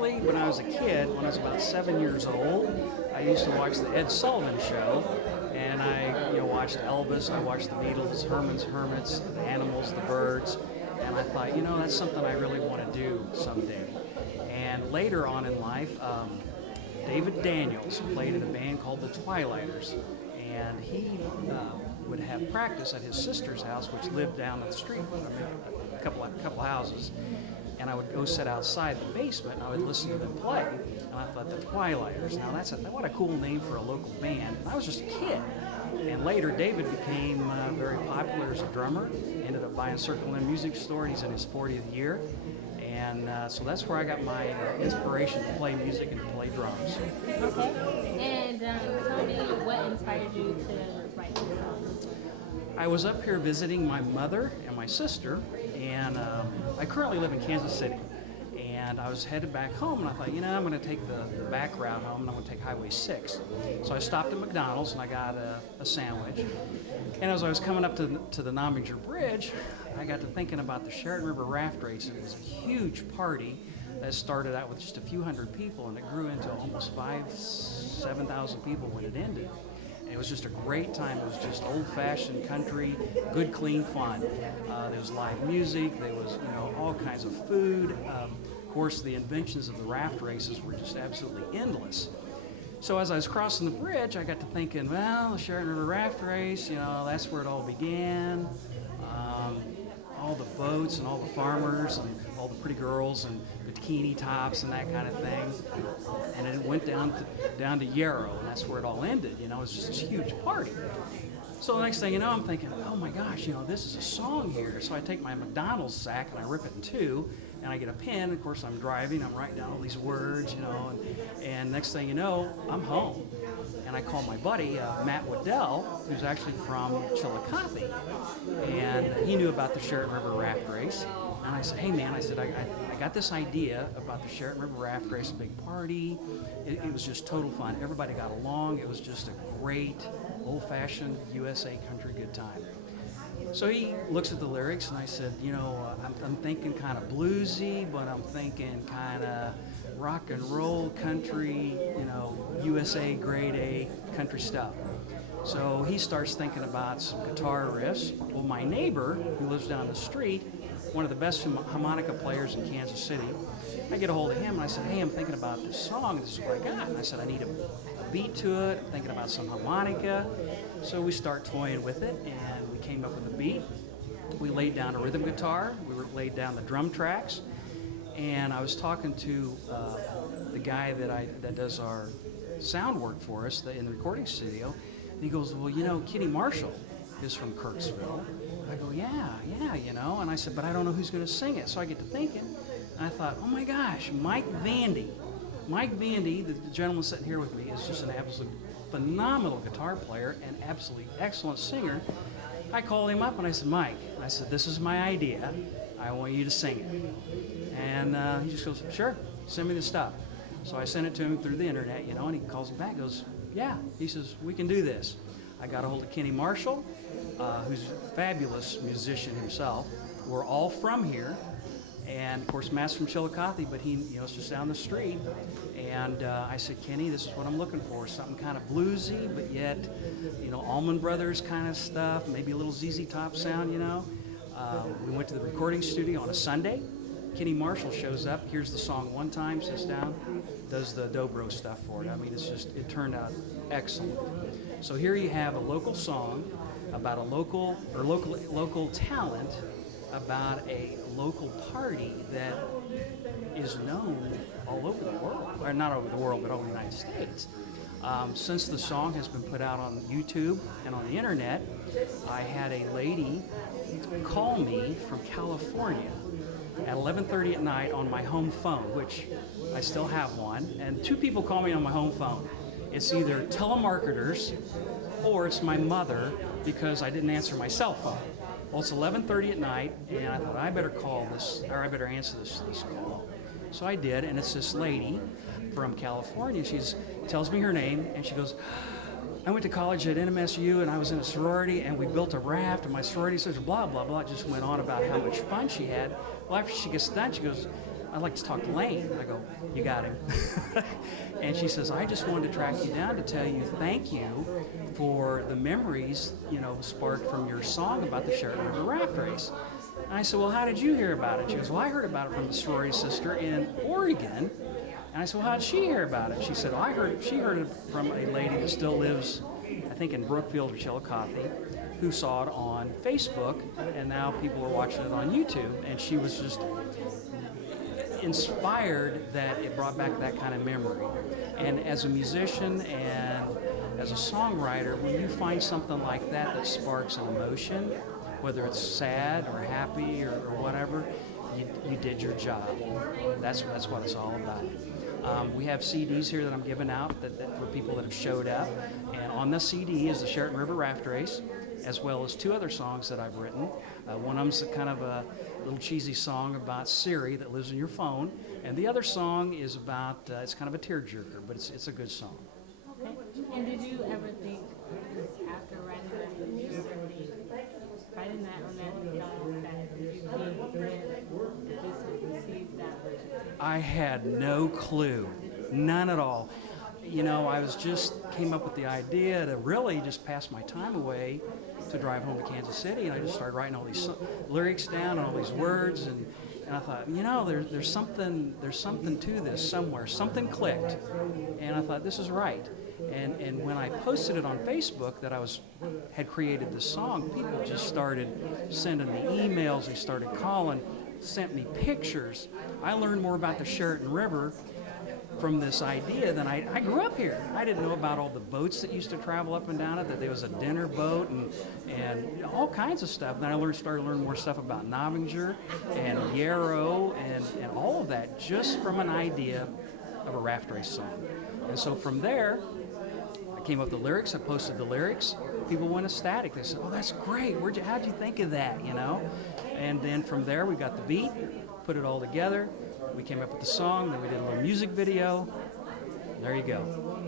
Actually, when I was a kid, when I was about 7 years old, I used to watch the Ed Sullivan Show, and I watched Elvis, I watched the Beatles, Herman's Hermits, the Animals, the Birds, and I thought, that's something I really want to do someday. And later on in life, David Daniels played in a band called the Twilighters, and he would have practice at his sister's house, which lived down the street, a couple houses. And I would go sit outside the basement and I would listen to them play. And I thought, the Twilighters, now what a cool name for a local band. And I was just a kid. And later, David became very popular as a drummer. Ended up buying Circle M Music Store, and he's in his 40th year. And so that's where I got my inspiration to play music and to play drums. Okay. And tell me what inspired you to write this song? I was up here visiting my mother and my sister, and I currently live in Kansas City. And I was headed back home, and I thought, I'm going to take the back route home, and I'm going to take Highway 6. So I stopped at McDonald's, and I got a sandwich. And as I was coming up to the Nominger Bridge, I got to thinking about the Sheridan River Raft Race. It was a huge party that started out with just a few hundred people, and it grew into almost 7,000 people when it ended. It was just a great time. It was just old-fashioned country, good, clean fun. There was live music. There was, all kinds of food. Of course, the inventions of the raft races were just absolutely endless. So as I was crossing the bridge, I got to thinking, well, the Sheridan River Raft Race, that's where it all began. All the boats and all the farmers and all the pretty girls and bikini tops and that kind of thing. And it went down to Yarrow, and that's where it all ended. It was just this huge party. So the next thing you know, I'm thinking, oh my gosh, this is a song here. So I take my McDonald's sack and I rip it in two, and I get a pen. Of course, I'm driving. I'm writing down all these words, and next thing you know, I'm home. And I call my buddy, Matt Waddell, who's actually from Chillicothe, and he knew about the Sheridan River Raft Race. And I said, hey man, I got this idea about the Sheridan River Raft Race, a big party. It was just total fun. Everybody got along. It was just a great, old-fashioned USA country good time. So he looks at the lyrics, and I said, I'm thinking kind of bluesy, but I'm thinking kind of rock and roll country, USA grade A country stuff. So he starts thinking about some guitar riffs. Well, my neighbor, who lives down the street, one of the best harmonica players in Kansas City, I get a hold of him and I said, hey, I'm thinking about this song. This is what I got. And I said, I need a beat to it. I'm thinking about some harmonica. So we start toying with it, and we came up with a beat. We laid down a rhythm guitar. We laid down the drum tracks. And I was talking to the guy that does our sound work for us in the recording studio. And he goes, well, Kitty Marshall is from Kirksville. I go, yeah, and I said, but I don't know who's going to sing it. So I get to thinking, and I thought, oh my gosh, Mike Vandy, the gentleman sitting here with me, is just an absolute phenomenal guitar player and absolutely excellent singer. I called him up and I said, Mike, this is my idea. I want you to sing it. And he just goes, sure, send me the stuff. So I sent it to him through the internet, and he calls me back, goes, yeah. He says, we can do this. I got a hold of Kenny Marshall, who's a fabulous musician himself. We're all from here. And of course, Matt's from Chillicothe, but he, it's just down the street. And I said, Kenny, this is what I'm looking for. Something kind of bluesy, but yet, Allman Brothers kind of stuff, maybe a little ZZ Top sound, We went to the recording studio on a Sunday. Kenny Marshall shows up, hears the song one time, sits down, does the dobro stuff for it. I mean, it turned out excellent. So here you have a local song about a local talent about a local party that is known all over the world, or not over the world, but over the United States. Since the song has been put out on YouTube and on the internet, I had a lady call me from California at 11:30 at night on my home phone, which I still have one, and two people call me on my home phone. It's either telemarketers or it's my mother because I didn't answer my cell phone. Well, it's 11:30 at night, and I thought I better I better answer this call. So I did, and it's this lady from California. She tells me her name, and she goes, I went to college at NMSU, and I was in a sorority, and we built a raft, and my sorority sister, blah, blah, blah, just went on about how much fun she had. Well, after she gets done, she goes, I'd like to talk to Lane. I go, you got him. And she says, I just wanted to track you down to tell you thank you for the memories, sparked from your song about the Sheraton River Raft Race. And I said, well, how did you hear about it? She goes, well, I heard about it from the sorority sister in Oregon. And I said, well, how did she hear about it? She said, well, she heard it from a lady that still lives, I think, in Brookfield or Chillicothe, who saw it on Facebook, and now people are watching it on YouTube. And she was just inspired that it brought back that kind of memory. And as a musician and as a songwriter, when you find something like that that sparks an emotion, whether it's sad or happy or whatever, you did your job. That's what it's all about. We have CDs here that I'm giving out that for people that have showed up. And on the CD is the Sheraton River Raft Race, as well as 2 other songs that I've written. One of them's kind of a little cheesy song about Siri that lives in your phone. And the other song is about, it's kind of a tearjerker, but it's a good song. Okay. And did you ever think, after writing that, did you ever think, writing that on that that this would receive that version? I had no clue, none at all. I came up with the idea to really just pass my time away to drive home to Kansas City, and I just started writing all these lyrics down and all these words, and I thought, there's something to this somewhere. Something clicked, and I thought, this is right. And when I posted it on Facebook that I had created this song, people just started sending me emails. They started calling, sent me pictures. I learned more about the Sheraton River from this idea than I grew up here. I didn't know about all the boats that used to travel up and down it, that there was a dinner boat and all kinds of stuff. Then I started learning more stuff about Novinger and Yarrow and all of that just from an idea of a raft race song. And so from there, I came up with the lyrics, I posted the lyrics. People went ecstatic. They said, oh, that's great. How'd you think of that, And then from there, we got the beat, put it all together. We came up with the song, then we did a little music video. There you go.